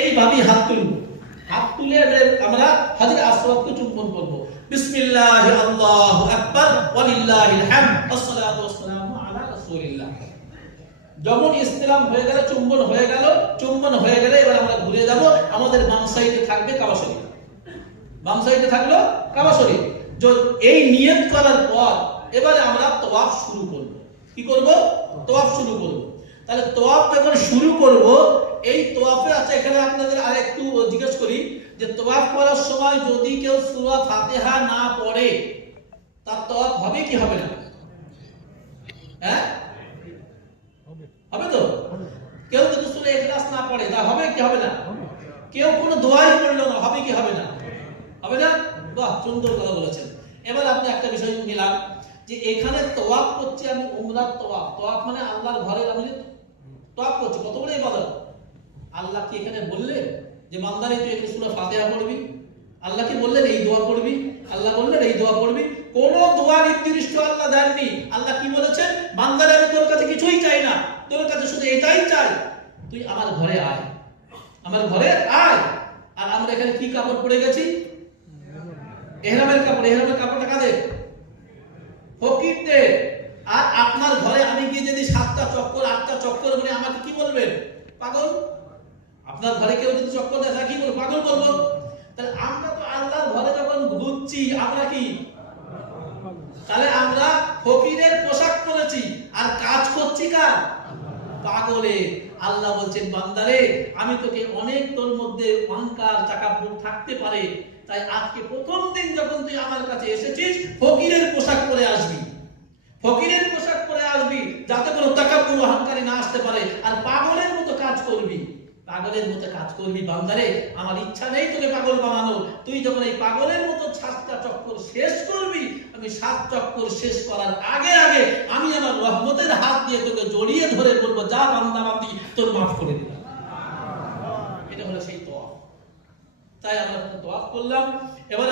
এইভাবেই হাত তুলব, হাত তুলে আমরা হাজরে আসওয়াদকে চুম্বন করব। বিসমিল্লাহি আল্লাহু আকবার ওয়ালিল্লাহিল হামদ আসসালাতু ওয়াসসালামু আলা রাসূলিল্লাহ। যখন ইসলাম হয়ে গেল, চুম্বন হয়ে গেল, চুম্বন হয়ে গেলে এবার আমরা ঘুরে যাব। আমাদের বাম সাইডে থাকবে কাবা শরীফ, বাম সাইডে থাকলো কাবা শরীফ। এই নিয়ত করার পর এবারে আমরা তওয়াফ শুরু করব। কি করব? তওয়াফ শুরু করব। তাহলে তওয়াফ যখন শুরু করব, এই তওয়াফে আছে এখানে আপনাদের আরেকটু জিজ্ঞেস করি যে তওয়াফ করার সময় যদি কেউ সূরা ফাতিহা না পড়ে তার তওয়াফ হবে কি হবে না? হ্যাঁ, হবে তো? কেউ যদি সূরা ইখলাস না পড়ে তা হবে কি হবে না? কেউ কোনো দোয়াই পড়লো না, হবে কি হবে না? হবে না? বাহ, সুন্দর কথা বলেছেন। এবার আপনি একটা বিষয় মিলান যে এখানে তওয়াফ করছি আমি, উমরার তওয়াফ। তওয়াফ মানে আল্লাহর ঘরের আমি তওয়াফ করছি। কত বড় ইবাদত! আল্লাহ কি এখানে বললেন যে বান্দারে তুই এখানে সূরা ফাতিহা পড়বি? আল্লাহ কি বললেন এই দোয়া পড়বি? আল্লাহ বললেন এই দোয়া পড়বি? কোন দোয়া নির্দিষ্ট আল্লাহ দেননি। আল্লাহ কি বলেছেন? বান্দারে আমি তোর কাছে কিছুই চাই না, তোর কাছে শুধু এটাই চাই, তুই আমার ঘরে আয়, আমার ঘরে আয়। আর আমরা এখানে কি কাপড় পরে গেছি? ইহরামের কাপড়। ইহরামের কাপড়টা কাদের? ফকিরদের। আর আপনার ঘরে আমি গিয়ে যদি 7টা চক্কর 8টা চক্কর বলি, আমাকে কি বলবেন? পাগল। আপনার ঘরে কেউ যদি চক্কর দেয় কি বলবো? পাগল বলবো। তাহলে আমরা তো আল্লাহর ঘরে যখন ঘুরছি আমরা কি? তাহলে আমরা ফকিরের পোশাক পরেছি আর কাজ করছি কার? পাগলে। আল্লাহ বলছেন বান্দারে আমি তোকে অনেক, তোর মধ্যে অহংকার চাকাপুর থাকতে পারে, তাই আজকে প্রথম দিন যখন তুই আমার কাছে এসেছিস ফকিরের পোশাক পরে আসবি, ফকিরের পোশাক পরে আসবি যাতে কোনো তাকাব্বুর অহংকারী না আসতে পারে। আর পাগলের মতো কাজ করবি, পাগলের মতো কাজ করবি। বান্দারে আমার ইচ্ছা নেই তোকে পাগল বানানো, তুই যখন এই পাগলের মতো 7টা চক্কর শেষ করবি, আমি 7 চক্কর শেষ করার আগে আগে আমি আমার রহমতের হাত দিয়ে তোকে জড়িয়ে ধরে বলবো যা বান্দা বান্দি তোর মাফ করে দিলাম। এটা হলো সেই তওয়াফ। তাই আমরা তওয়াফ করলাম। এবার